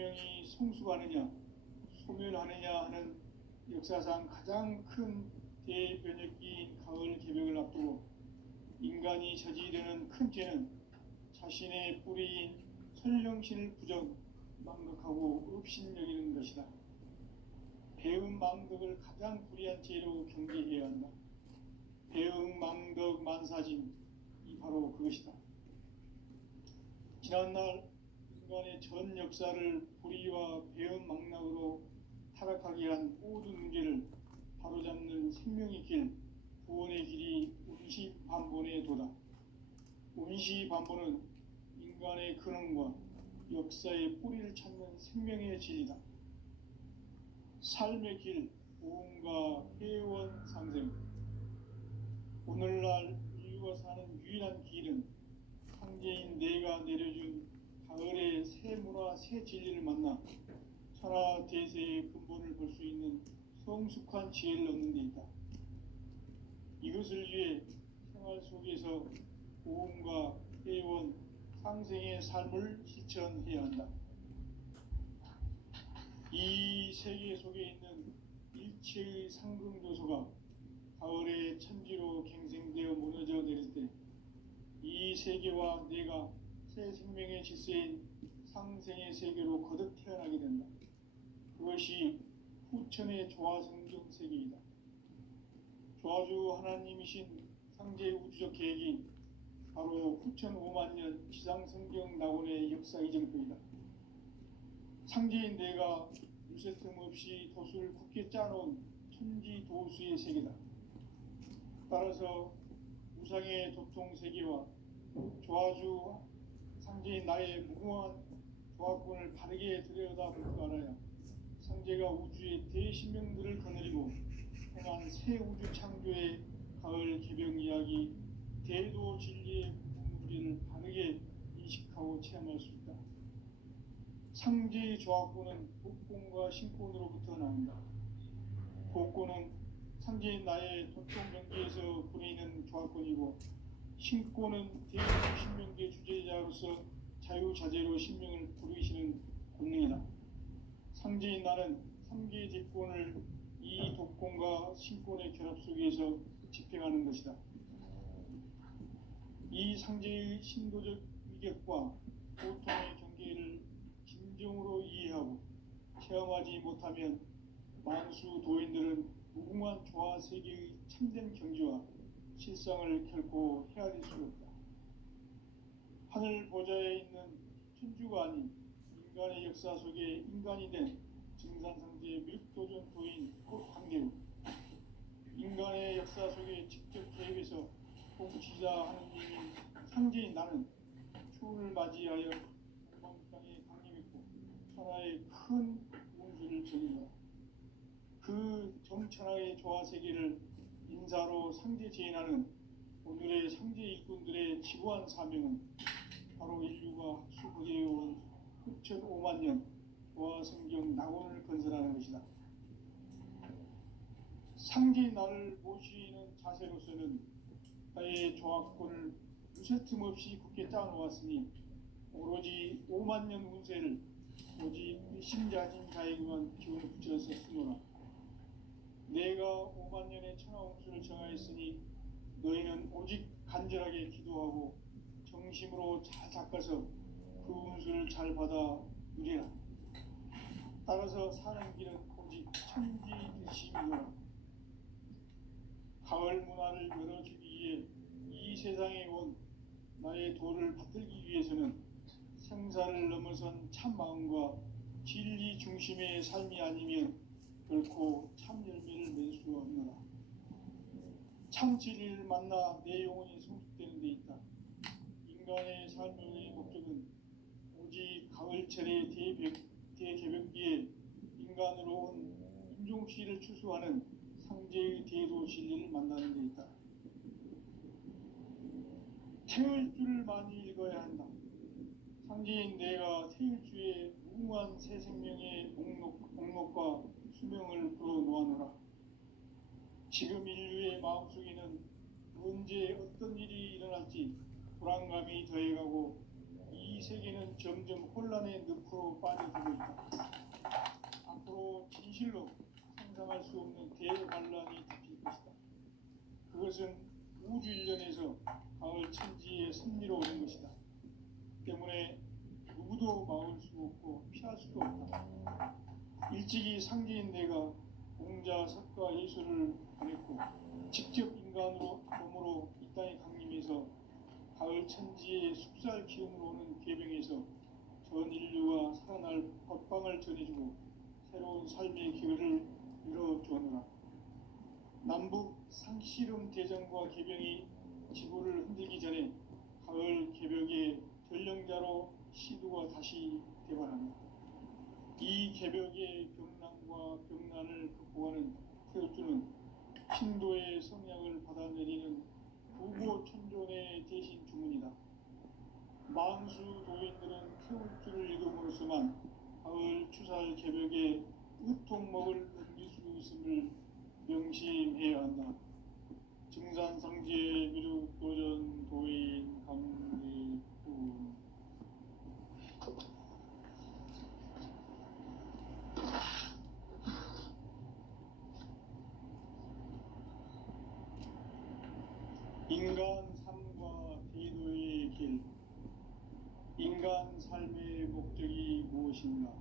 생명이 성숙하느냐 소멸하느냐 하는 역사상 가장 큰 대변혁기인 가을 개벽을 앞두고 인간이 저지르는 큰 죄는 자신의 뿌리인 설령신을 부정 망덕하고 업신여기는 것이다. 배음 망덕을 가장 불의한 죄로 경계해야 한다. 배음 망덕 만사짐, 이 바로 그것이다. 지난날 인간의 전 역사를 불의와 배음 망락으로 타락하게 한 모든 문제를 바로잡는 생명의 길, 구원의 길이 운시반본의 도다. 운시반본은 인간의 근원과 역사의 뿌리를 찾는 생명의 진리다. 삶의 길, 보험과 회원 상생. 오늘날 인류가 사는 유일한 길은 상제인 내가 내려준 가을의 새 문화, 새 진리를 만나 천하 대세의 근본을 볼 수 있는 성숙한 지혜를 얻는 데 있다. 이것을 위해 생활 속에서 보험과 회원, 상생의 삶을 실천해야 한다. 이 세계 속에 있는 일체의 상승조소가 가을의 천지로 갱생되어 무너져 내릴 때 이 세계와 내가 새 생명의 질서인 상생의 세계로 거듭 태어나게 된다. 그것이 후천의 조화성경 세계이다. 조화주 하나님이신 상제의 우주적 계획이 바로 후천 5만 년 지상성경 낙원의 역사 이정표이다. 상제인 내가 유세 틈 없이 도수를 굳게 짜놓은 천지 도수의 세계다. 따라서 우상의 도통 세계와 조화주 상제인 나의 무궁한 조화권을 바르게 들여다볼 줄 알아야 상제가 우주의 대신명들을 거느리고 행한 새 우주 창조의 가을 개벽 이야기 대도 진리의 문제를 바르게 인식하고 체험할 수 있다. 상제의 조화권은 복권과 신권으로부터 나온다. 복권은 상제인 나의 도통 경계에서 부리는 조화권이고 신권은 대신명계 주제자로서 자유자재로 신명을 부르시는 권능이다. 상제인 나는 3개의 대권을 이 독권과 신권의 결합 속에서 집행하는 것이다. 이 상제의 신도적 위격과 고통의 경계를 진정으로 이해하고 체험하지 못하면 만수 도인들은 무궁한 조화 세계의 참된 경지와 실상을 결코 헤아릴 수 없다. 하늘 보좌에 있는 천주가 아닌 인간의 역사 속에 인간이 된 증산상제의 밀도전 도인 황대우, 인간의 역사 속에 직접 개입해서 통치자 하느님인 상제인 나는 추운을 맞이하여 동방땅에 강림했고 천하의 큰 운수를 전이다. 그 정천하의 조화세계를 인사로 상제제인하는 오늘의 상제 일꾼들의 지구한 사명은 바로 인류가 학수부대해온 후천 5만 년 조화성경 낙원을 건설하는 것이다. 상제인 나를 모시는 자세로서는 나의 조화권을 유세틈 없이 굳게 짜놓았으니 오로지 5만 년 운세를 오직 일심자진 자에게만 기운을 붙여서 쓰노라. 내가 5만 년의 천하홍수를 정하였으니 너희는 오직 간절하게 기도하고 정심으로 잘 닦아서 그 운수를 잘 받아 누리라. 따라서 사는 길은 오직 천지득심이라. 가을 문화를 열어주기 위해 이 세상에 온 나의 도를 받들기 위해서는 생사를 넘어선 참마음과 진리 중심의 삶이 아니면 결코 참 열매를 맺을 수 없노라. 참 진리를 만나 내 영혼이 성숙되는 데 있다. 인간의 삶의 목적은 오직 가을철의 대개벽기에 인간으로 온 인종씨를 추수하는 상제의 대도 진리를 만나는 데 있다. 태울 줄을 많이 읽어야 한다. 상제인 내가 태일주의 무궁한 새 생명의 목록과 수명을 불어놓아노라. 지금 인류의 마음속에는 언제 어떤 일이 일어날지 불안감이 더해가고 이 이 세계는 점점 혼란의 늪으로 빠져들고 있다. 앞으로 진실로 상상할 수 없는 대환란이 닥칠 것이다. 그것은 우주 일련에서 가을 천지의 섭리로 오는 것이다. 때문에 누구도 막을 수 없고 피할 수도 없다. 일찍이 상제인 내가 공자, 석가, 예수를 보냈고 직접 인간으로 몸으로 이 땅에 강림해서 가을 천지의 숲살 기운으로 오는 계병에서 전 인류가 살아날 법방을 전해주고 새로운 삶의 기회를 열어주었노라. 남북 상씨름 대전과 계병이 지구를 흔들기 전에 가을 개벽의 전령자로 시두가 다시 대발한다. 이 개벽의 병난과 병난을 극복하는 태우주는 신도의 성약을 받아내리는 부고천존의 대신 주문이다. 만수 도인들은 태우주를 읽음으로써만 가을 추살 개벽의 으통목을 넘길 수 있음을 명심해야 한다. 증산상제 미륵도전 도인 강리군 인간 삶과 대도의 길. 인간 삶의 목적이 무엇인가?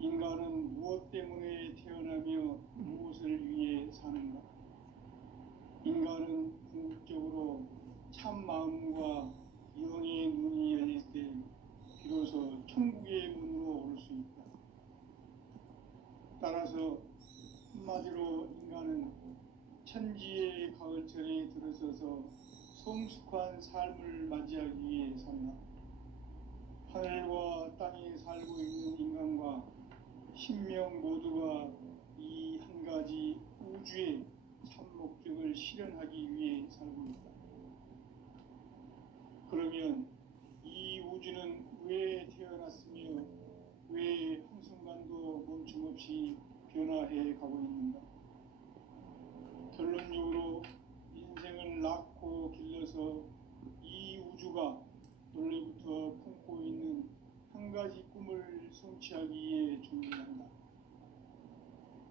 인간은 무엇 때문에 태어나며 무엇을 위해 사는가? 인간은 궁극적으로 참 마음과 영의 문이 열릴 때 비로소 천국의 문으로 올 수 있다. 따라서 한마디로 인간은 천지의 가을철에 들어서서 성숙한 삶을 맞이하기 위해 산다. 하늘과 땅에 살고 있는 인간과 신명 모두가 이 한 가지 우주의 참 목적을 실현하기 위해 살고 있다. 그러면 이 우주는 왜 태어났으며 왜 한순간도 멈춤없이 변화해 가고 있는가? 결론적으로 인생을 낳고 길러서 이 우주가 원래부터 품고 있는 한 가지 꿈을 성취하기 위해 존재한다.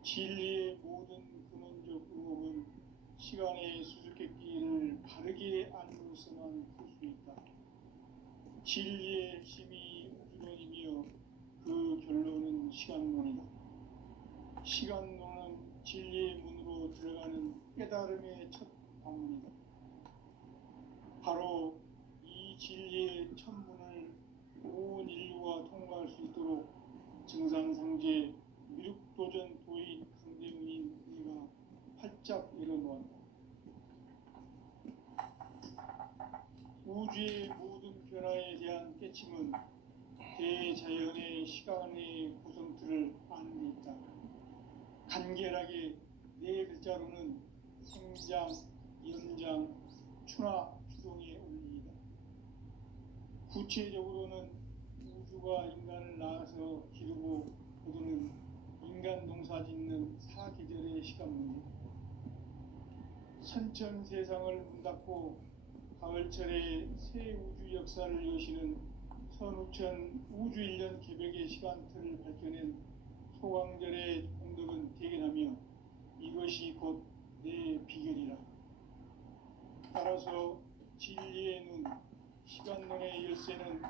진리의 모든 근원적 의혹은 시간의 수수께끼를 바르게 안으로서만 풀 수 있다. 진리의 핵심이 우주론이며 그 결론은 시간론이다. 시간론은 진리의 문으로 들어가는 깨달음의 첫 방문이다. 바로 이 진리의 첫 문을 온 인류가 통과할 수 있도록 증상상제 미륵도전 도인 강대문인 내가 활짝 열어놓았다. 우주의 모든 변화에 대한 깨침은 대자연의 시간의 구성틀을 아는 데 있다. 간결하게 네 글자로는 생장, 연장, 추나 추동의 원리이다. 구체적으로는 우주가 인간을 낳아서 기르고 거두는 인간 농사 짓는 사계절의 시간 문제. 선천 세상을 문 닫고 가을철에 새 우주 역사를 여시는 선우천 우주 1년 개벽의 시간틀을 밝혀낸 소강절의 공덕은 대견하며 이것이 곧 내 비결이라. 따라서 진리의 눈, 시간론의 열쇠는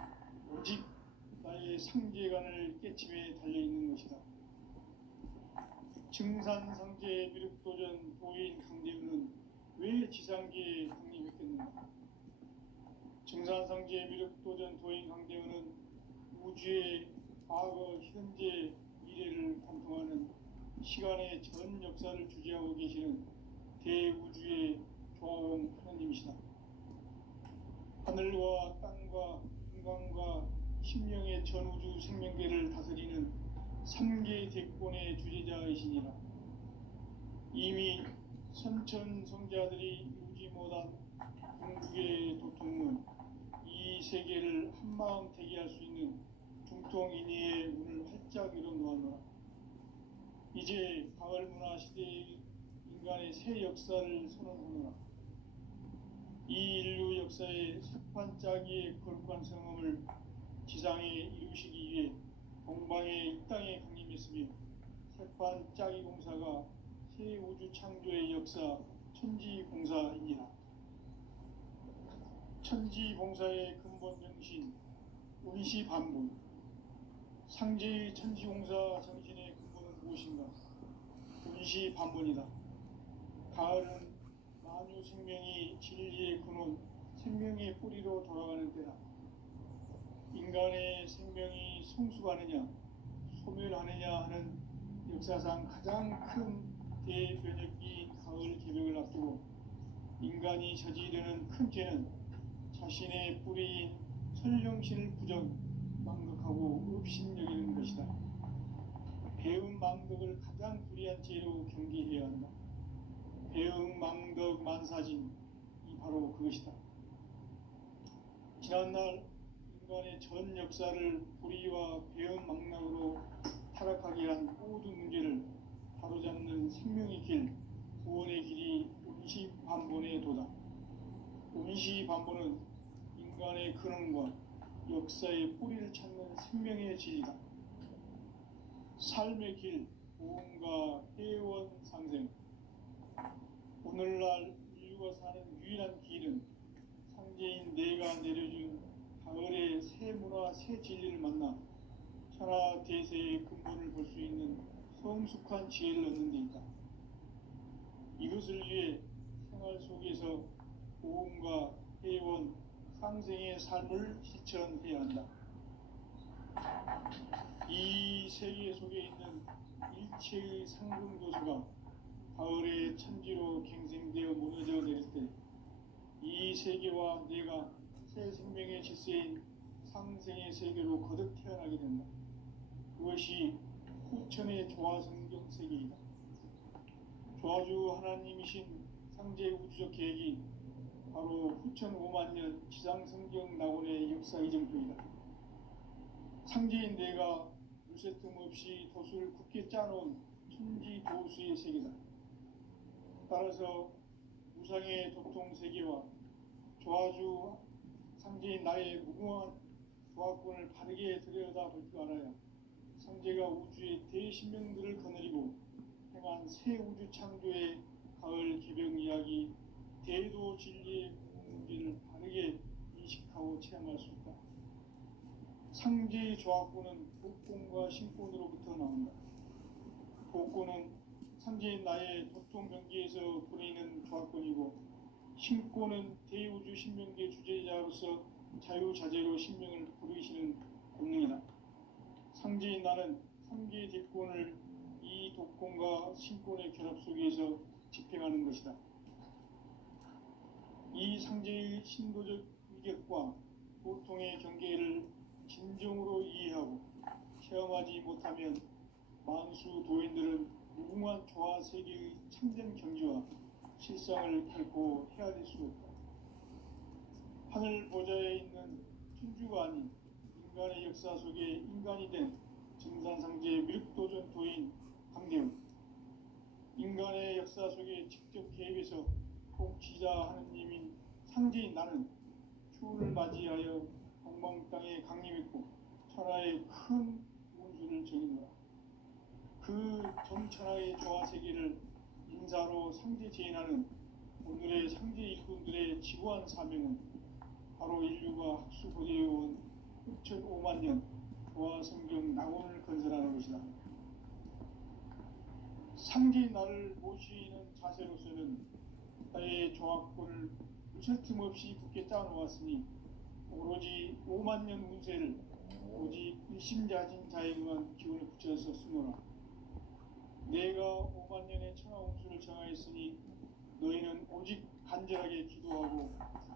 오직 나의 상제관을 깨침에 달려있는 것이다. 증산상제 미륵도전 도인 강대우는 왜 지상계에 강림했겠는가? 증산상제 미륵도전 도인 강대우는 우주의 과거, 현재, 미래를 관통하는 시간의 전 역사를 주재하고 계시는 대우주의 조화원 하나님이시다. 하늘과 땅과 인간과 심령의 전우주 생명계를 다스리는 3개 대권의 주재자이시니라. 이미 선천 성자들이 이루지 못한 궁극의 도통문, 이 세계를 한마음 되게 할 수 있는 중통인의의 문을 활짝 열어놓았노라. 이제 가을 문화 시대의 인간의 새 역사를 선언하노라. 이 인류 역사의 석판짜기의 거룩한 성함을 지상에 이루시기 위해 동방의 이 땅에 강림했으며 석판짜기 공사가 새 우주 창조의 역사 천지봉사입니다. 천지봉사의 근본 정신 운시반분. 상제의 천지공사 정신의 근본은 무엇인가? 운시반분이다. 가을은 만유 생명이 진리의 근원, 생명의 뿌리로 돌아가는 때다. 인간의 생명이 성숙하느냐, 소멸하느냐 하는 역사상 가장 큰 대변혁기인 가을 개벽을 앞두고 인간이 저지르는 큰 죄는 자신의 뿌리인 설령신을 망각하고 업신여기는 것이다. 배음 망덕을 가장 불의한 죄로 경계해야 한다. 배음 망덕 만사진이 바로 그것이다. 지난날 인간의 전 역사를 불의와 배음 망락으로 타락하게 한 모든 문제를 바로잡는 생명의 길, 구원의 길이 운시반본의 도다. 운시반본은 인간의 근원과 역사의 뿌리를 찾는 생명의 진리다. 삶의 길, 보험과 회원 상생. 오늘날 인류가 사는 유일한 길은 상제인 내가 내려준 가을의 새 문화, 새 진리를 만나 천하 대세의 근본을 볼 수 있는 성숙한 지혜를 얻는 데 있다. 이것을 위해 생활 속에서 보험과 회원, 상생의 삶을 실천해야 한다. 이 세계 속에 있는 일체의 상금도서가 가을의 천지로 갱생되어 무너져 내릴 때 이 세계와 내가 새 생명의 질서인 상생의 세계로 거듭 태어나게 된다. 그것이 후천의 조화성경 세계이다. 조화주 하나님이신 상제 우주적 계획이 바로 후천 5만 년 지상성경 낙원의 역사 이정표이다. 상제인 내가 물새 틈 없이 도수를 굳게 짜놓은 천지 도수의 세계다. 따라서 무상의 도통 세계와 조화주 상제인 나의 무궁한 조화권을 바르게 들여다볼 줄 알아야 상제가 우주의 대신명들을 거느리고 행한 새 우주 창조의 가을 개벽 이야기 대도 진리의 문제를 바르게 인식하고 체험할 수 있다. 상제의 조화권은 복권과 신권으로부터 나온다. 복권은 상제인 나의 도통 경계에서 보내는 조화권이고, 신권은 대우주 신명계 주제자로서 자유자재로 신명을 부르시는 권능이다. 상제인 나는 3개의 대권을 이 독권과 신권의 결합 속에서 집행하는 것이다. 이 상제의 신도적 위격과 보통의 경계를 진정으로 이해하고 체험하지 못하면 만수 도인들은 무궁한 조화 세계의 참된 경지와 실상을 결코 헤아릴 수 없다. 하늘 보좌에 있는 천주가 아닌 인간의 역사 속에 인간이 된 증산상제의 미륵도전도인 강대훈, 인간의 역사 속에 직접 개입해서 통치자 하느님인 상제인 나는 추운을 맞이하여 동방 땅에 강림했고 천하의 큰 운수를 정의노라. 그 정천하의 조화세계를 인사로 상제 제인하는 오늘의 상제 일꾼들의 지구한 사명은 바로 인류가 학수고대해온 후천 5만 년 조화성경 낙원을 건설하는 것이다. 상제인 나를 모시는 자세로서는 나의 조화권을 무쇠 틈 없이 굳게 짜놓았으니 오로지 5만 년 운세를 오직 일심자진 자에게만 기운을 붙여서 쓰노라. 내가 5만 년의 천하 운수를 정하였으니 너희는 오직 간절하게 기도하고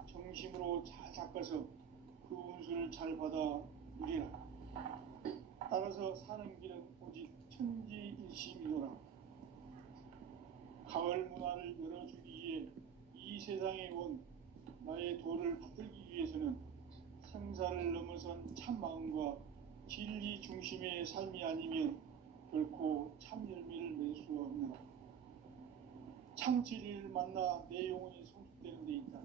정심으로 잘 닦아서 그 운수를 잘 받아 누리라. 따라서 사는 길은 오직 천지일심이노라. 가을 문화를 열어주기 위해 이 세상에 온 나의 도를 받들기 위해서는 생사를 넘어선 참 마음과 진리 중심의 삶이 아니면 결코 참 열매를 맺을 수 없느라. 참 진리를 만나 내 영혼이 성숙되는 데 있다.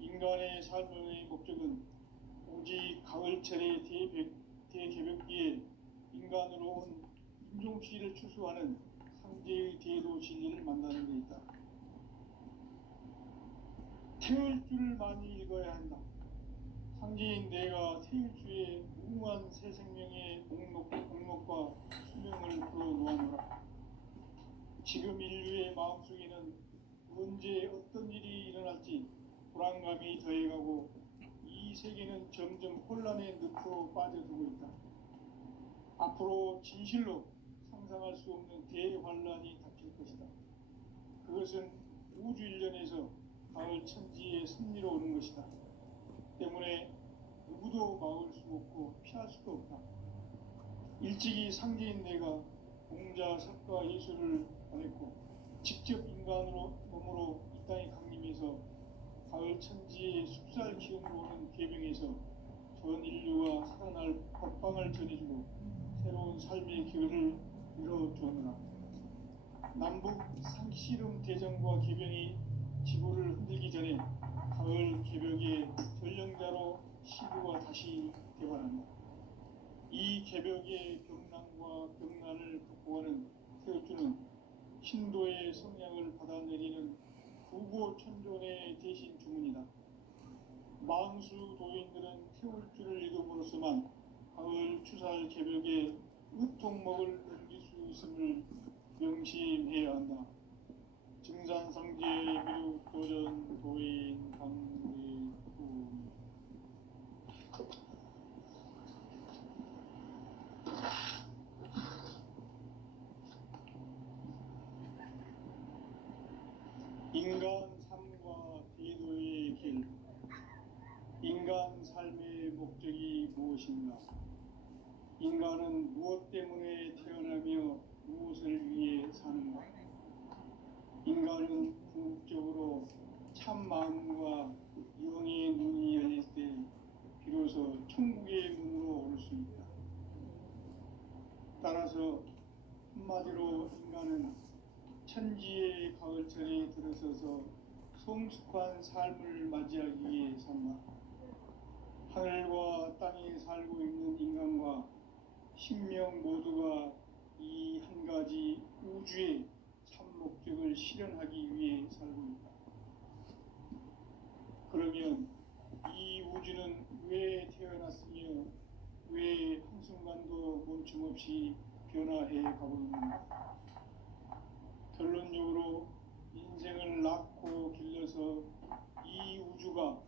인간의 삶의 목적은 오직 가을철의 대개벽기에 인간으로 온 임종시를 추수하는 상제의 대도 진리를 만나는 데 있다. 태일주를 많이 읽어야 한다. 상제인 내가 태일주의 무궁한 새 생명의 목록과 수명을 풀어놓아노라. 지금 인류의 마음속에는 언제 어떤 일이 일어날지 불안감이 더해가고 이 세계는 점점 혼란의 늪으로 빠져들고 있다. 앞으로 진실로 상상할 수 없는 대환란이 닥칠 것이다. 그것은 우주 일련에서 가을 천지의 섭리로 오는 것이다. 때문에 누구도 막을 수 없고 피할 수도 없다. 일찍이 상제인 내가 공자, 석가, 예수를 보냈고 직접 인간으로 몸으로 이 땅에 강림해서 가을 천지의 숲살 기운으로 오는 계병에서 전 인류가 살아날 법방을 전해주고 새로운 삶의 기회를 열어주었노라. 남북 상씨름 대전과 계병이 지구를 흔들기 전에 가을 개벽의 전령자로 시구가 다시 개발한다. 이 개벽의 경랑과 병난을 극복하는 태울주는 신도의 성량을 받아내리는 구고천존의 대신 주문이다. 망수 도인들은 태울주를 읽음으로써만 가을 추살 개벽의 으통목을 넘길 수 있음을 명심해야 한다. 증산상제 미륵 도전 도인 강대구 인간 삶과 대도의 길. 인간 삶의 목적이 무엇인가? 인간은 무엇 때문에 태어나며 무엇을 위해 사는가? 인간은 궁극적으로 참 마음과 영의 눈이 열릴 때 비로소 천국의 문으로 올 수 있다. 따라서 한마디로 인간은 천지의 가을철에 들어서서 성숙한 삶을 맞이하기 위해 산다. 하늘과 땅에 살고 있는 인간과 신명 모두가 이 한 가지 우주의 참 목적을 실현하기 위해 살고 있다. 그러면 이 우주는 왜 태어났으며 왜 한순간도 멈춤없이 변화해 가고 있는가? 결론적으로 인생을 낳고 길러서 이 우주가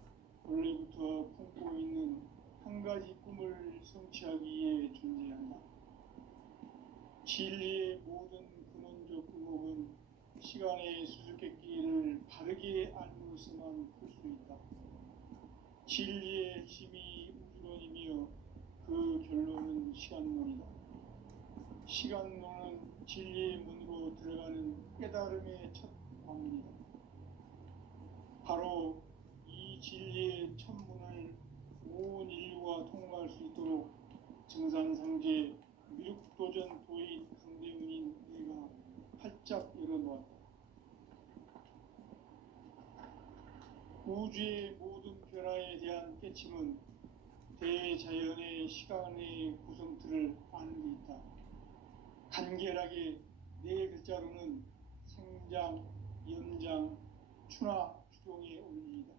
원래부터 품고 있는 한 가지 꿈을 성취하기 위해 존재한다. 진리의 모든 근원적 의목은 시간의 수수께끼를 바르게 알고서만 풀 수 있다. 진리의 핵심이 우주론이며 그 결론은 시간론이다. 시간론은 진리의 문으로 들어가는 깨달음의 첫 방문이다. 바로 이 진리의 첫 문을 온 인류가 통과할 수 있도록 증산상제 미륵도전 도인 강대훈인 내가 활짝 열어놓았다. 우주의 모든 변화에 대한 깨침은 대자연의 시간의 구성틀을 아는 데 있다. 간결하게 네 글자로는 생장, 연장, 추나 추동의 원리이다.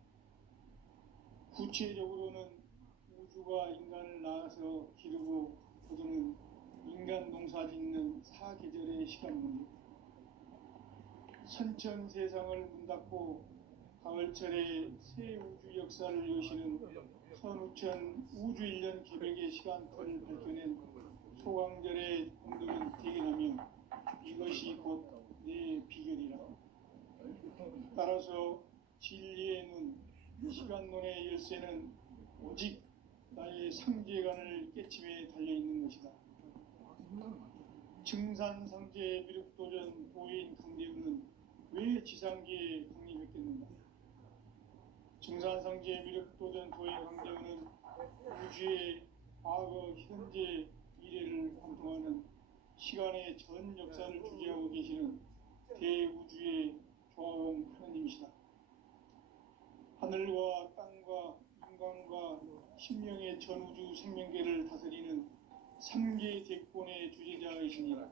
구체적으로는 우주가 인간을 낳아서 기르고 거두는 인간 농사 짓는 사계절의 시간문제, 선천 세상을 문 닫고 가을철에 새 우주 역사를 여시는 선우천 우주일년 개벽의 시간틀을 밝혀낸 소강절의 공덕은 대견하며 이것이 곧 내 비결이라. 따라서 진리의 눈, 시간론의 열쇠는 오직 나의 상제관을 깨침에 달려있는 것이다. 증산상제 미륵도전 도인 강대훈은 왜 지상계에 강림했겠는가? 증산상제 미륵도전 도인 강대훈은 우주의 과거, 현재, 미래를 관통하는 시간의 전 역사를 주재하고 계시는 대우주의 조화공 하느님이시다. 하늘과 땅과 인간과 신명의 전우주 생명계를 다스리는 삼계 대권의 주제자이시니라.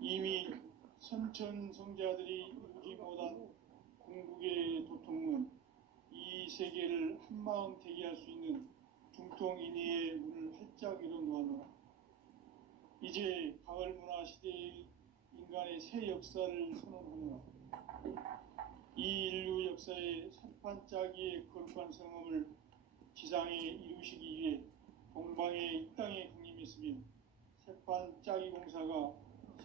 이미 선천성자들이 이루지 못한 궁극의 도통은 이 세계를 한마음 되게 할 수 있는 중통인의의 문을 활짝 열어놓았노라. 이제 가을 문화 시대의 인간의 새 역사를 선언하노라. 이 인류 역사의 산판짜기의 거룩한 성험을 지상에 이루시기 위해 동방의 이 땅에 강림했으며 새판짜기 공사가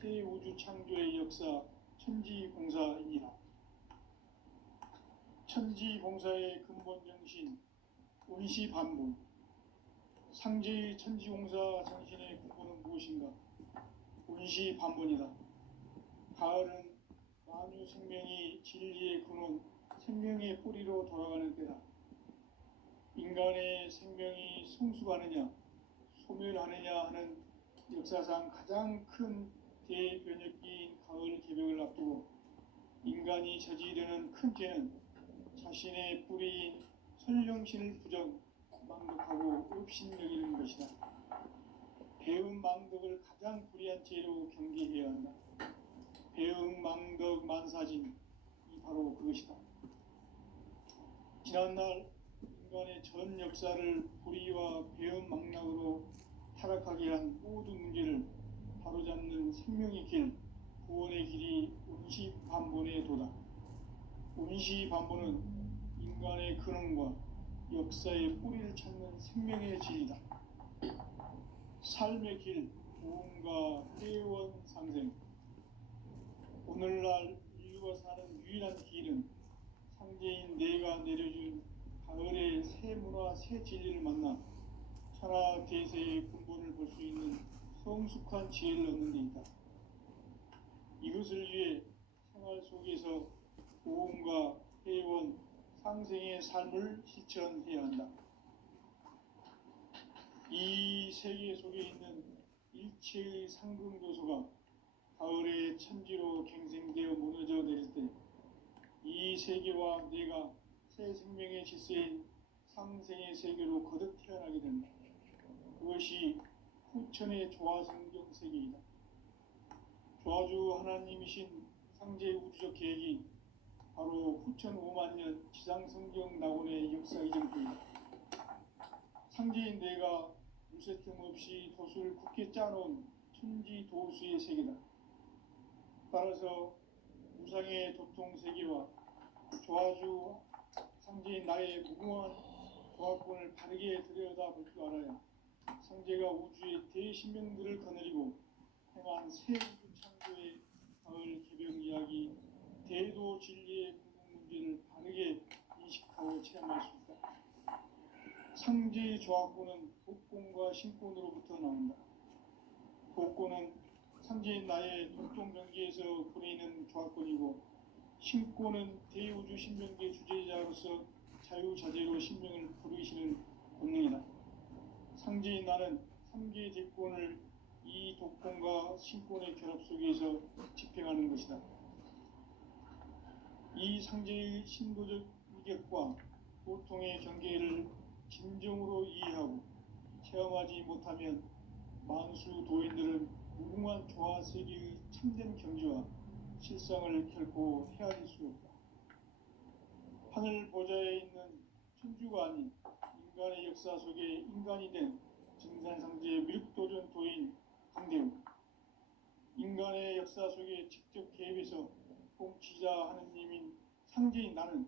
새 우주 창조의 역사 천지공사이니라. 천지공사의 근본 정신 운시반복. 상제의 천지공사 정신의 근본은 무엇인가? 운시반복이다. 가을은 만유 생명이 진리의 근원, 생명의 뿌리로 돌아가는 때다. 인간의 생명이 성숙하느냐, 소멸하느냐 하는 역사상 가장 큰 대변혁기인 가을 개벽을 앞두고 인간이 저지르는 큰 죄는 자신의 뿌리인 선령신을 부정, 망덕하고 업신여기는 것이다. 배음 망덕을 가장 불의한 죄로 경계해야 한다. 배음 망덕 만사진이 바로 그것이다. 지난날 인간의 전 역사를 불의와 배음 망락으로 타락하게 한 모든 문제를 바로잡는 생명의 길, 구원의 길이 운시반본의 도다. 운시반본은 인간의 근원과 역사의 뿌리를 찾는 생명의 진리다. 삶의 길, 보험과 회원 상생. 오늘날 인류가 사는 유일한 길은 상제인 내가 내려준 가을의 새 문화, 새 진리를 만나 천하 대세의 근본을 볼 수 있는 성숙한 지혜를 얻는 데 있다. 이것을 위해 생활 속에서 보험과 회원, 상생의 삶을 실천해야 한다. 이 세계 속에 있는 일체의 상승조소가 가을의 천지로 갱생되어 무너져 내릴 때 이 세계와 내가 새 생명의 질서인 상생의 세계로 거듭 태어나게 된다. 그것이 후천의 조화성경 세계이다. 조화주 하나님이신 상제 우주적 계획이 바로 후천 5만년 지상성경 낙원의 역사 이전부이다. 상제인 내가 물새 틈 없이 도수를 굳게 짜놓은 천지 도수의 세계다. 따라서 우상의 도통 세계와 조화주 상제인 나의 무궁한 조화권을 바르게 들여다볼 줄 알아야 상제가 우주의 대신명들을 거느리고 행한 새 우주 창조의 가을 개벽 이야기, 대도 진리의 궁극 문제를 바르게 인식하고 체험할 수 있다. 상제의 조화권은 독권과 신권으로부터 나온다. 독권은 상제인 나의 독동경계에서 보내는 조화권이고, 신권은 대우주 신명계 주제자로서 자유자재로 신명을 부르시는 권능이다. 상제인 나는 삼계 대권을 이 독권과 신권의 결합 속에서 집행하는 것이다. 이 상제의 신도적 위격과 고통의 경계를 진정으로 이해하고 체험하지 못하면 만수 도인들은 무궁한 조화 세계의 참된 경지와 실상을 결코 헤아릴 수 없다. 하늘 보좌에 있는 천주가 아닌 인간의 역사 속에 인간이 된 증산상제의 밀도전 도인 강대우, 인간의 역사 속에 직접 개입해서 통치자 하느님인 상제인 나는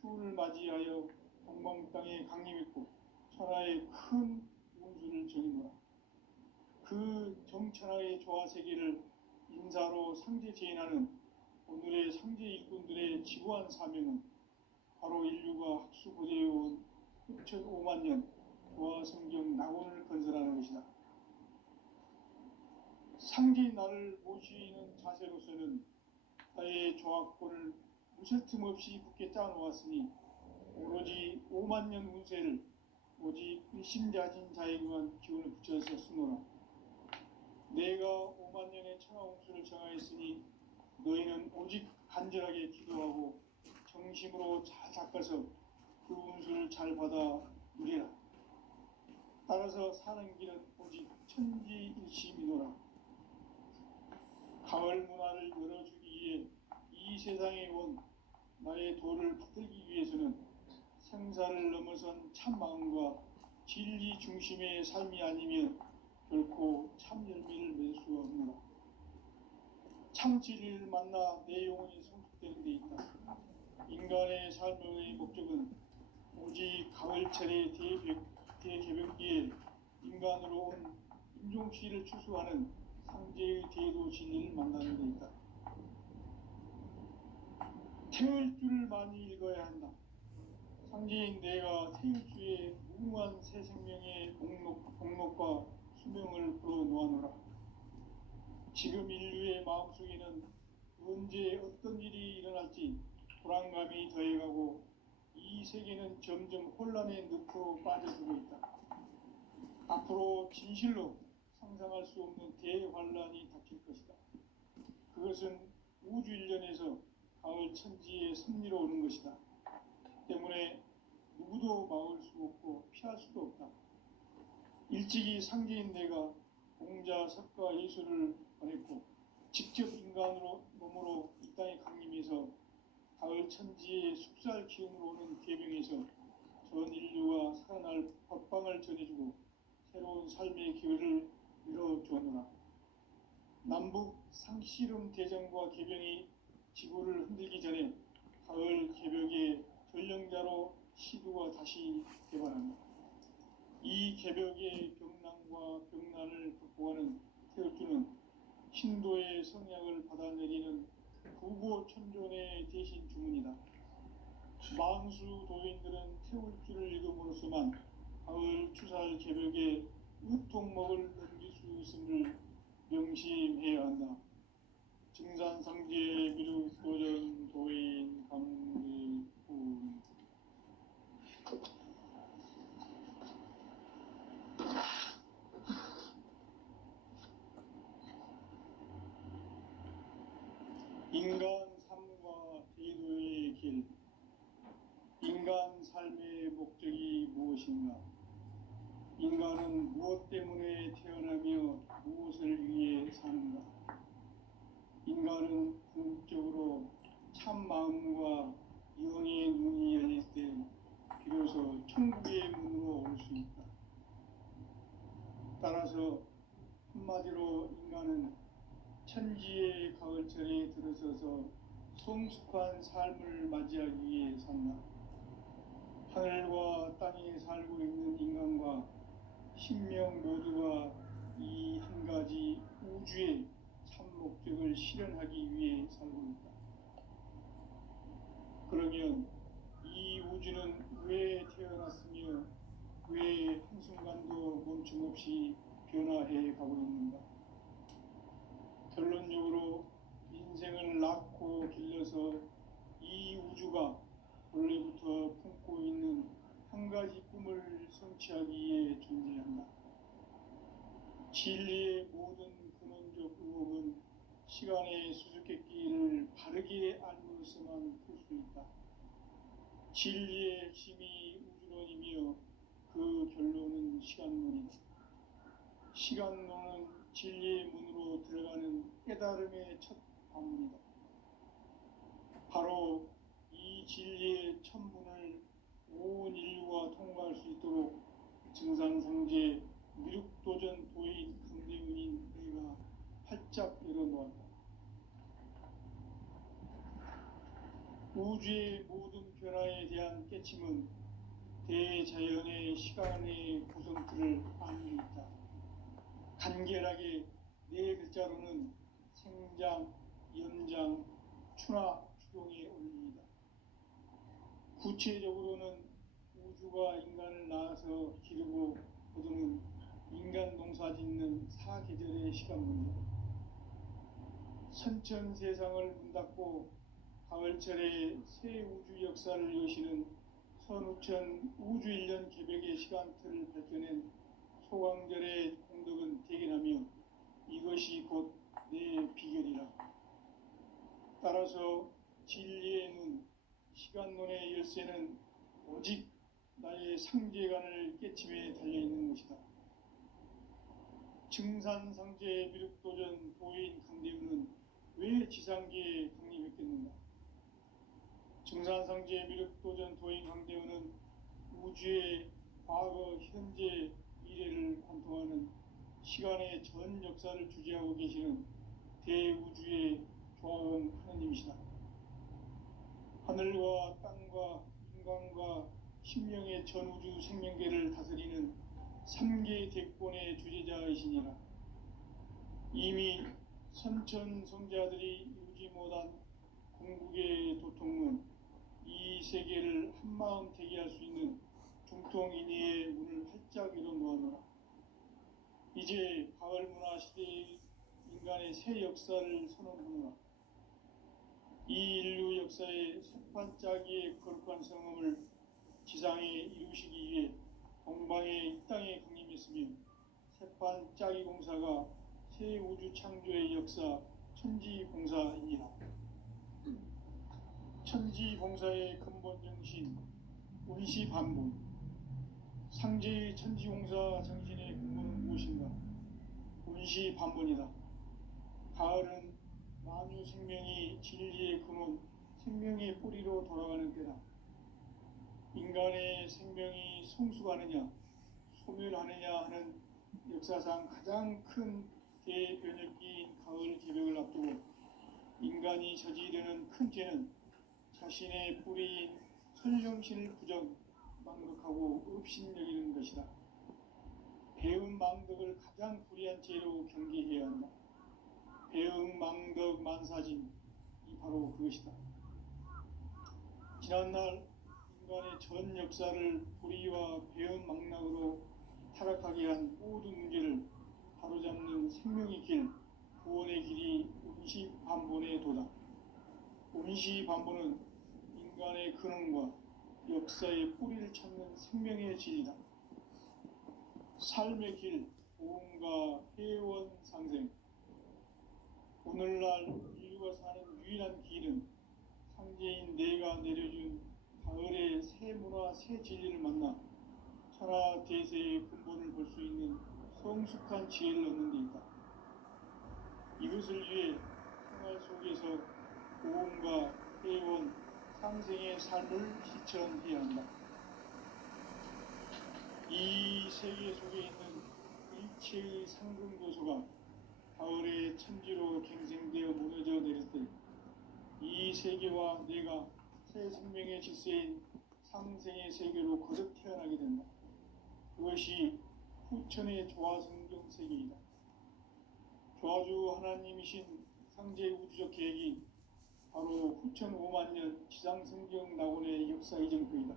추운을 맞이하여 동방 땅에 강림했고 천하의 큰 운수를 정의노라. 그 정천하의 조화 세계를 인사로 상제 제인하는 오늘의 상제 일꾼들의 지구한 사명은 바로 인류가 학수고대해온 후천 5만년 조화 성경 낙원을 건설하는 것이다. 상제인 나를 모시는 자세로서는 나의 조화권을 무실 틈 없이 굳게 짜놓았으니 오로지 5만년 운세를 오직 일심자진 자에게만 기운을 붙여서 쓰노라. 내가 5만년의 천하홍수를 정하였으니 너희는 오직 간절하게 기도하고 정심으로 잘 닦아서 그 운수를 잘 받아 누리라. 따라서 사는 길은 오직 천지일심이노라. 가을 문화를 열어주기 위해 이 세상에 온 나의 도를 받들기 위해서는 생사를 넘어선 참 마음과 진리 중심의 삶이 아니면 결코 참 열매를 맺을 수 없노라. 참 진리를 만나 내 영혼이 성숙되는 데 있다. 인간의 삶의 목적은 오직 가을철의 대개벽기에 인간으로 온 임종시를 추수하는 상제의 제도 진리를 만나는 데 있다. 태울 줄을 많이 읽어야 한다. 상제인 내가 태울 주의 무궁한 새 생명의 목록과 수명을 풀어놓아노라. 지금 인류의 마음속에는 언제 어떤 일이 일어날지 불안감이 더해가고 이 세계는 점점 혼란의 늪으로 빠져들고 있다. 앞으로 진실로 상상할 수 없는 대환란이 닥칠 것이다. 그것은 우주 일련에서 가을 천지의 섭리로 오는 것이다. 때문에 누구도 막을 수 없고 피할 수도 없다. 일찍이 상제인 내가 공자, 석가, 예수를 보냈고 직접 인간으로 몸으로 이 땅에 강림해서 가을 천지의 숙살 기운으로 오는 계명에서 전 인류가 살아날 법방을 전해주고 새로운 삶의 기회를 열어주었노라. 남북 상씨름 대전과 계병이 지구를 흔들기 전에 가을 개벽의 전령자로 시두가 다시 개발한다. 이 개벽의 병난과 병난을 극복하는 태울주는 신도의 성약을 받아내리는 구보천존의 대신 주문이다. 만수 도인들은 태울주를 읽음으로써만 가을 추살 개벽의 으통목을 넘길 수 있음을 명심해야 한다. 증산상제 미륵도전 도인 강리훈. 인간 삶과 제도의 길. 인간 삶의 목적이 무엇인가? 인간은 무엇 때문에 태어나며 무엇을 위해 사는가? 인간은 궁극적으로 참 마음과 영의 눈이 열릴 때 비로소 천국의 문으로 올 수 있다. 따라서 한마디로 인간은 천지의 가을철에 들어서서 성숙한 삶을 맞이하기 위해 산다. 하늘과 땅에 살고 있는 인간과 신명 모두가 이 한 가지 우주의 참 목적을 실현하기 위해 살고 있다. 그러면 이 우주는 왜 태어났으며 왜 한순간도 멈춤없이 변화해 가고 있는가? 결론적으로 인생을 낳고 길러서 이 우주가 원래부터 품고 있는 한 가지 꿈을 성취하기 위해 존재한다. 진리의 모든 근원적 의혹은 시간의 수수께끼를 바르게 알므로서만 풀 수 있다. 진리의 핵심이 우주론이며 그 결론은 시간론이다. 시간론은 진리의 문으로 들어가는 깨달음의 첫 관문이다. 바로 이 진리의 첫 문을 온 인류가 통과할 수 있도록 증산상제 미륵도전 도인 강대훈인 내가 활짝 열어놓았다. 우주의 모든 변화에 대한 깨침은 대자연의 시간의 구성틀을 안고 있다. 간결하게 네 글자로는 생장, 연장, 추나 추동의 원리이다. 구체적으로는 우주가 인간을 낳아서 기르고 거두는 인간 농사 짓는 사계절의 시간 문제다. 선천 세상을 문 닫고 가을철에 새 우주 역사를 여시는 선우천 우주 1년 개벽의 시간틀을 밝혀낸 소강절의 공덕은 대견하며 이것이 곧 내 비결이라. 따라서 진리의 눈, 시간 시간론의 열쇠는 오직 나의 상제관을 깨침에 달려있는 것이다. 증산상제 미륵도전 도인 강대우는 왜 지상계에 강림했겠는가? 증산상제 미륵도전 도인 강대우는 우주의 과거, 현재, 미래를 관통하는 시간의 전 역사를 주재하고 계시는 대우주의 조화원 하느님이시다. 하늘과 땅과 인간과 신명의 전우주 생명계를 다스리는 3개 대권의 주재자이시니라. 이미 선천성자들이 이루지 못한 궁극의 도통은 이 세계를 한마음 되게 할 수 있는 중통인의의 문을 활짝 열어놓았노라. 이제 가을 문화 시대의 인간의 새 역사를 선언하노라. 이 인류 역사의 새판짜기의 거룩한 성음을 지상에 이루시기 위해 동방의 이 땅에 강림했으며 새판짜기 공사가 새 우주 창조의 역사 천지봉사이니라. 천지봉사의 근본 정신 운시반본. 상제의 천지공사 정신의 근본은 무엇인가? 운시반본이다. 가을은 만유 생명이 진리의 근원, 생명의 뿌리로 돌아가는 때다. 인간의 생명이 성숙하느냐, 소멸하느냐 하는 역사상 가장 큰 대변혁기인 가을 개벽을 앞두고 인간이 저지르는 큰 죄는 자신의 뿌리인 선령신을 부정, 망덕하고 업신여기는 것이다. 배은 망덕을 가장 불의한 죄로 경계해야 한다. 배은 망덕 만사진, 이 바로 그것이다. 지난날 인간의 전 역사를 불의와 배은 망락으로 타락하게 한 모든 문제를 바로잡는 생명의 길, 구원의 길이 운시반본의 도다. 운시반본은 인간의 근원과 역사의 뿌리를 찾는 생명의 진리다. 삶의 길, 보험과 회원 상생. 오늘날 인류가 사는 유일한 길은 상제인 내가 내려준 가을의 새 문화, 새 진리를 만나 천하 대세의 근본을 볼 수 있는 성숙한 지혜를 얻는 데 있다. 이것을 위해 생활 속에서 보험과 회원, 상생의 삶을 실천해야 한다. 이 세계 속에 있는 일체의 상승도소가 가을의 천지로 갱생되어 무너져 내릴 때 이 세계와 내가 새 생명의 질서인 상생의 세계로 거듭 태어나게 된다. 그것이 후천의 조화성경 세계이다. 조화주 하나님이신 상제 우주적 계획이 바로 후천 5만 년 지상성경 낙원의 역사 이정표이다.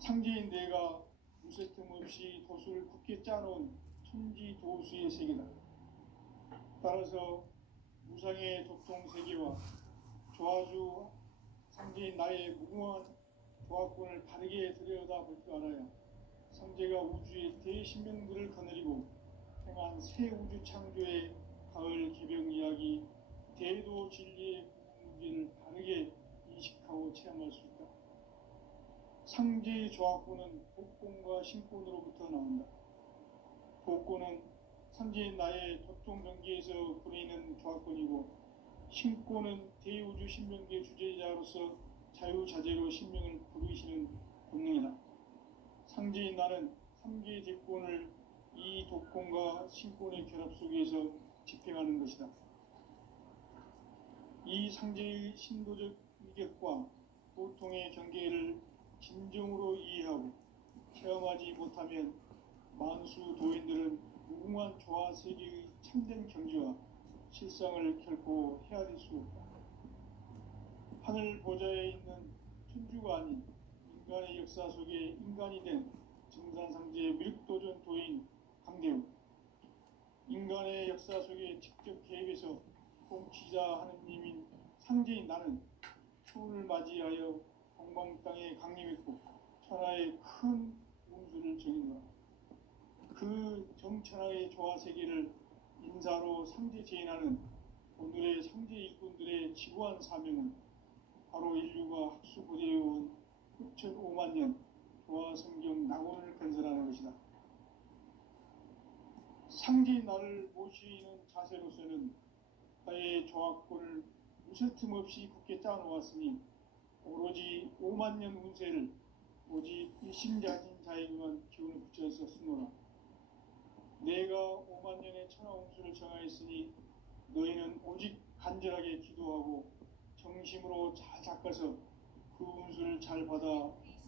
상제인 내가 무쇠 틈 없이 도수를 굳게 짜놓은 천지 도수의 세계다. 따라서 무상의 도통 세계와 조화주 상제인 나의 무궁한 조화권을 바르게 들여다볼 줄 알아야 상제가 우주의 대신명들을 거느리고 행한 새 우주 창조의 가을 개벽 이야기, 대도 진리의 문제를 바르게 인식하고 체험할 수 있다. 상제의 조화권은 복권과 신권으로부터 나온다. 복권은 상제인 나의 도통 경계에서 보내는 조화권이고, 신권은 대우주 신명계 주제자로서 자유자재로 신명을 부르시는 본능이다. 상제인 나는 3개의 대권을 이 독권과 신권의 결합 속에서 집행하는 것이다. 이 상제의 신도적 위격과 보통의 경계를 진정으로 이해하고 체험하지 못하면 만수 도인들은 무궁한 조화세계의 참된 경지와 실상을 결코 헤아릴 수 없다. 하늘 보좌에 있는 천주가 아닌 인간의 역사 속에 인간이 된 증산상제 미륵도전 도인 강대우. 인간의 역사 속에 직접 개입해서 통치자 하느님인 상제인 나는 추운을 맞이하여 동방 땅에 강림했고 천하의 큰 운수를 정의노라. 그 정천하의 조화세계를 인사로 상제 제인하는 오늘의 상제 일꾼들의 지구한 사명은 바로 인류가 학수고대해온 흑천 5만 년 도화성경 낙원을 건설하는 것이다. 상지 나를 모시는 자세로서는 나의 조합권을 무쇠 틈 없이 굳게 짜놓았으니 오로지 5만 년 운세를 오직 일심자진 자에게만 기운을 붙여서 쓰노라. 내가 5만 년의 천하홍수를 정하였으니 너희는 오직 간절하게 기도하고 정심으로 잘 닦아서 그 운수를 잘 받아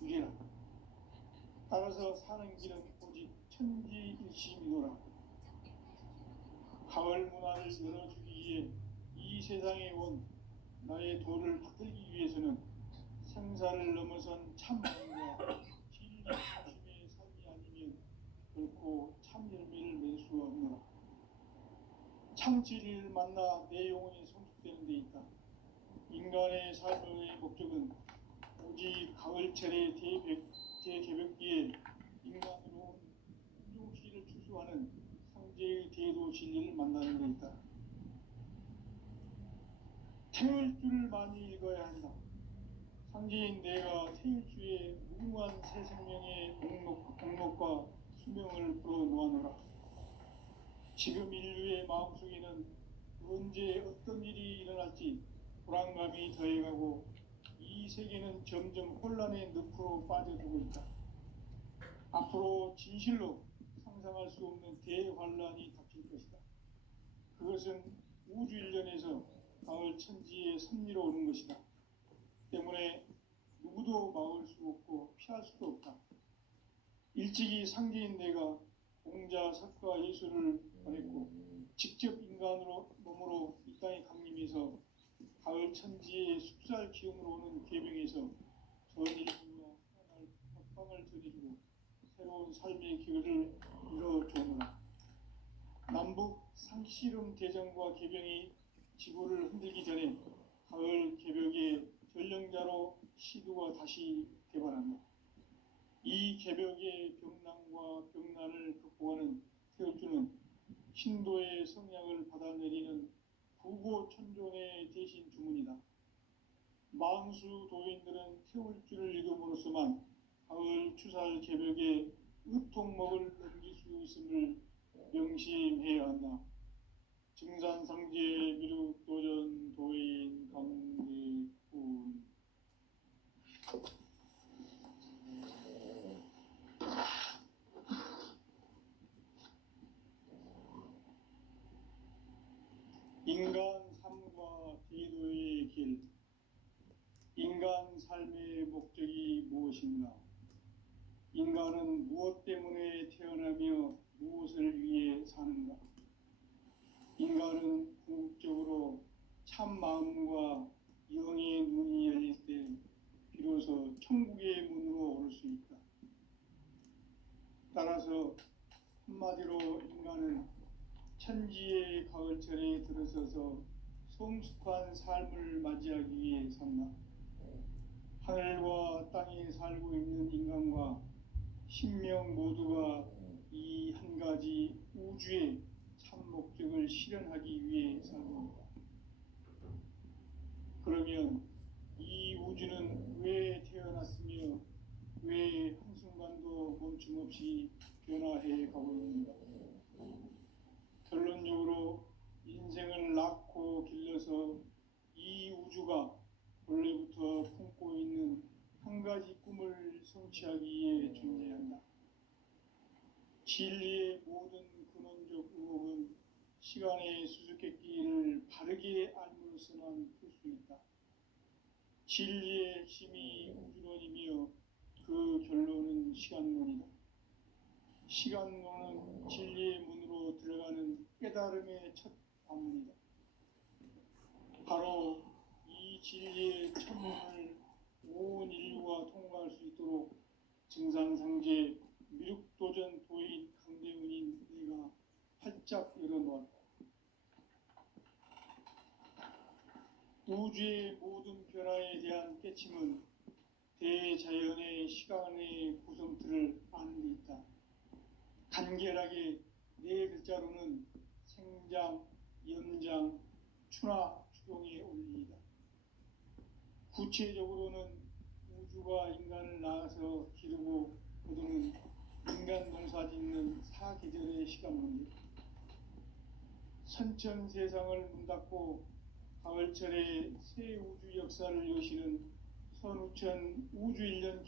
누리라. 따라서 사는 길은 오직 천지일심이노라. 가을 문화를 열어주기 위해 이 세상에 온 나의 도를 받들기 위해서는 생사를 넘어선 참마음과 진리 중심의 삶이 아니면 결코 참 열매를 맺을 수 없노라. 참 진리를 만나 내 영혼이 성숙되는 데 있다. 인간의 삶의 목적은 오직 가을철의 대개벽기에 인간으로 운종시를 추수하는 상제의 대도 진리를 만나는 데 있다. 태울 줄을 많이 읽어야 한다. 상제인 내가 태일주의 무궁한 새 생명의 목록과 수명을 풀어놓아노라. 지금 인류의 마음속에는 언제 어떤 일이 일어날지 불안감이 더해가고 이 세계는 점점 혼란의 늪으로 빠져들고 있다. 앞으로 진실로 상상할 수 없는 대환란이 닥칠 것이다. 그것은 우주 일련에서 가을 천지의 섭리로 오는 것이다. 때문에 누구도 막을 수 없고 피할 수도 없다. 일찍이 상제인 내가 공자, 석가, 예수를 보냈고 직접 인간으로 몸으로 이 땅에 강림해서 가을 천지의 숲살 기운으로 오는 계명에서 전일부와 하나날 법방을 전해주고 새로운 삶의 기회를 이뤄주노라. 남북 상씨름 대전과 개병이 지구를 흔들기 전에 가을 개벽의 전령자로 시두가 다시 개발한다. 이 개벽의 병난과 병난을 극복하는 태울주는 신도의 성향을 받아내리는 부고천존의 대신 주문이다. 만수 도인들은 태울주를 읽음으로써만 가을 추살 개벽의 의통목을 넘길 수 있음을 명심해야 한다. 증산상제 미륵도전 도인 강대군. 인간 삶과 대도의 길. 인간 삶의 목적이 무엇인가? 인간은 무엇 때문에 태어나며 무엇을 위해 사는가? 인간은 궁극적으로 참 마음과 영의 눈이 열릴 때 비로소 천국의 문으로 오를 수 있다. 따라서 한마디로 인간은 천지의 가을철에 들어서서 성숙한 삶을 맞이하기 위해 산다. 하늘과 땅에 살고 있는 인간과 신명 모두가 이 한 가지 우주의 참 목적을 실현하기 위해 살고 있다. 그러면 이 우주는 왜 태어났으며 왜 한순간도 멈춤 없이 변화해 가고 있는가? 결론적으로 인생을 낳고 길러서 이 우주가 원래부터 품고 있는 한 가지 꿈을 성취하기 위해 존재한다. 진리의 모든 근원적 의혹은 시간의 수수께끼를 바르게 알므로서만 풀 수 있다. 진리의 핵심이 우주론이며 그 결론은 시간론이다. 시간론은 진리의 문으로 들어가는 깨달음의 첫 관문이다. 바로 이 진리의 첫문을 온 인류가 통과할 수 있도록 증상상제 미륵도전 도인 강대훈인 내가 활짝 열어놓았다. 우주의 모든 변화에 대한 깨침은 대자연의 시간의 구성틀을 아는 데 있다. 간결하게 네 글자로는 생장, 연장, 추나 추동의 원리이다. 구체적으로는 우주가 인간을 낳아서 기르고 거두는 인간 농사 짓는 사계절의 시간문입니다. 선천 세상을 문 닫고 가을철에 새 우주 역사를 여시는 선우천 우주일년